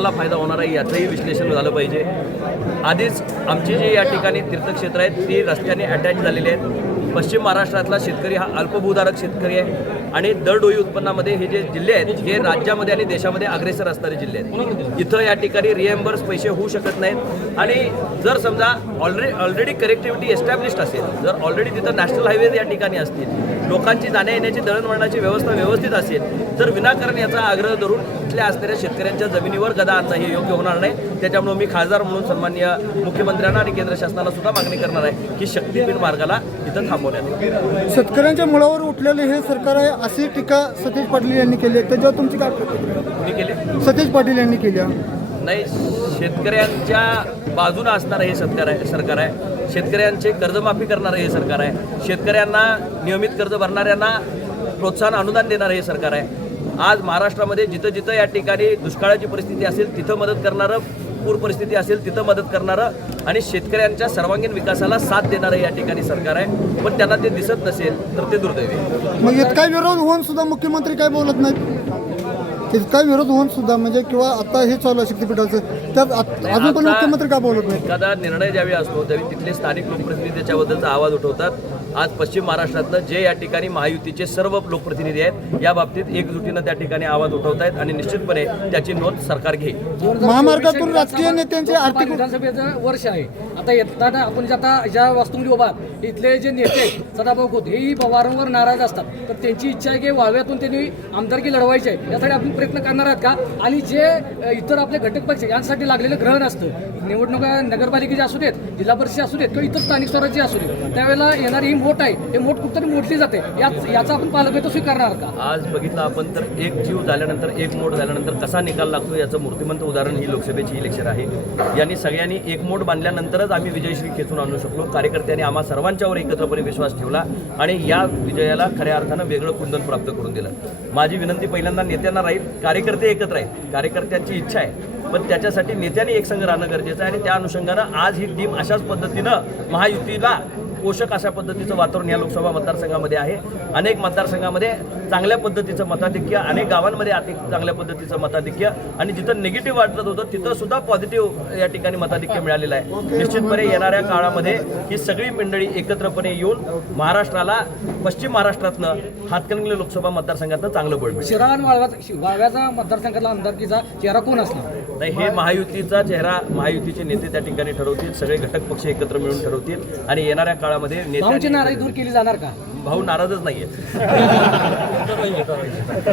मला फायदा होणार आहे याचंही विश्लेषण झालं पाहिजे. आधीच आमचे जे या ठिकाणी तीर्थक्षेत्र आहेत ती रस्त्याने अटॅच झालेली आहेत. पश्चिम महाराष्ट्रातला शेतकरी हा अल्पभूधारक शेतकरी आहे आणि दरडोई उत्पन्नामध्ये हे जे जिल्हे आहेत हे राज्यामध्ये आणि देशामध्ये अग्रेसर असणारे जिल्हे आहेत. इथं या ठिकाणी रिएम्बर्स पैसे होऊ शकत नाहीत. आणि जर समजा ऑलरेडी ऑलरेडी कनेक्टिव्हिटी एस्टॅब्लिश्ड असेल जर ऑलरेडी तिथं नॅशनल हायवे या ठिकाणी असतील लोकांची जाण्या येण्याची दळणवळणाची व्यवस्था व्यवस्थित असेल तर विनाकारण याचा आग्रह धरून इथल्या असणाऱ्या शेतकऱ्यांच्या जमिनीवर गदा आणणं हे योग्य होणार नाही. त्याच्यामुळे मी खासदार म्हणून सन्माननीय मुख्यमंत्र्यांना आणि केंद्र शासनाला सुद्धा मागणी करणार आहे की शक्तीपीठ मार्गाला इथं थांबवण्यात. शेतकऱ्यांच्या मुळावर उठलेले हे सरकार आहे अशी टीका सतीश पाटील यांनी केली आहे. त्याच्यावर तुमची काय मी केले? सतीश पाटील यांनी केली. नाही शेतकऱ्यांच्या बाजूनं असणारं हे सरकार आहे सरकार आहे. शेतकऱ्यांचे कर्जमाफी करणारं हे सरकार आहे. शेतकऱ्यांना नियमित कर्ज भरणाऱ्यांना प्रोत्साहन अनुदान देणारं हे सरकार आहे. आज महाराष्ट्रामध्ये जिथं जिथं या ठिकाणी दुष्काळाची परिस्थिती असेल तिथं मदत करणारं पूर परिस्थिती असेल तिथं मदत करणारं आणि शेतकऱ्यांच्या सर्वांगीण विकासाला साथ देणारं या ठिकाणी सरकार आहे. पण त्यांना ते दिसत नसेल तर ते दुर्दैवी आहे. मग इतका विरोध? होऊन सुद्धा मुख्यमंत्री काय बोलत नाहीत? इतका विरोध होऊन सुद्धा म्हणजे किंवा आता हे चालू आहे शक्तीपीठाचं त्यात अजून पण मुख्यमंत्री का बोलत नाही एखादा निर्णय ज्यावेळी असतो त्यावेळी तिथले स्थानिक लोकप्रतिनिधी त्याच्याबद्दलचा आवाज उठवतात. आज पश्चिम महाराष्ट्रातनं जे या ठिकाणी महायुतीचे सर्व लोकप्रतिनिधी आहेत या बाबतीत एकजुटीनं त्या ठिकाणी आवाज उठवत आहेत आणि निश्चितपणे त्याची नोंद सरकार घेईल. महामार्गातून राजकीय नेत्यांचे आर्थिक विधानसभेचं वर्ष आहे. आता येताना आपण जे आता ज्या वास्तूमध्ये उभा इथले जे नेते सदाभाऊ खोत हेही वारंवार नाराज असतात. तर त्यांची इच्छा आहे की वाव्यातून त्यांनी आमदारकी लढवायची आहे. यासाठी आपण प्रयत्न करणार आहात का? आणि जे इतर आपले घटक पक्ष यांसाठी लागलेलं ग्रहण असतं निवडणुका नगरपालिकेचे असू देत जिल्हा परिषद असू देत किंवा इतर स्थानिक स्वराज्य असू देत त्यावेळेला येणारी ही मोठ आहे. हे मोठ कुठतरी मोडली जाते. याच याचा आपण पालकत्व स्वीकारणार का? आज बघितलं आपण तर एक जीव झाल्यानंतर एक मोठ झाल्यानंतर कसा निकाल लागतो याचं मूर्तिमंत उदाहरण ही लोकसभेची इलेक्शन आहे. यांनी सगळ्यांनी एकमोठ बांधल्यानंतरच आम्ही विजयश्री खेचून आणू शकलो. कार्यकर्त्यांनी आम्हा सर्वांच्यावर एकत्रपणे विश्वास ठेवला आणि या विजयाला खऱ्या अर्थानं वेगळं कुंदन प्राप्त करून दिलं. माझी विनंती पहिल्यांदा नेत्यांना राहील कार्यकर्ते एकत्र आहेत. कार्यकर्त्यांची इच्छा आहे. पण त्याच्यासाठी नेत्यांनी एकसंघ राहणं गरजेचं आहे आणि त्या अनुषंगानं आज ही टीम अशाच पद्धतीनं महायुतीला पोषक अशा पद्धतीचं वातावरण या लोकसभा मतदारसंघामध्ये आहे. अनेक मतदारसंघामध्ये चांगल्या पद्धतीचं मताधिक्य अनेक गावांमध्ये अधिक चांगल्या पद्धतीचं मताधिक्य आणि जिथं निगेटिव्ह वाटत होतं तिथं सुद्धा पॉझिटिव्ह या ठिकाणी मताधिक्य मिळालेलं आहे. निश्चितपणे येणाऱ्या काळामध्ये ही सगळी मंडळी एकत्रपणे येऊन महाराष्ट्राला पश्चिम महाराष्ट्रातनं हातकणंगले लोकसभा मतदारसंघातनं चांगलं बळ मिळेल. शिराळ आणि वाळव्याचा वाळव्याचा मतदारसंघातला आमदारकीचा चेहरा कोण असणार? नाही हे महायुतीचा चेहरा महायुतीचे नेते त्या ठिकाणी ठरवतील सगळे घटक पक्ष एकत्र मिळून ठरवतील आणि येणाऱ्या काळामध्ये नेत्यांनी नाराजी दूर केली जाणार का? भाऊ नाराजच नाहीये.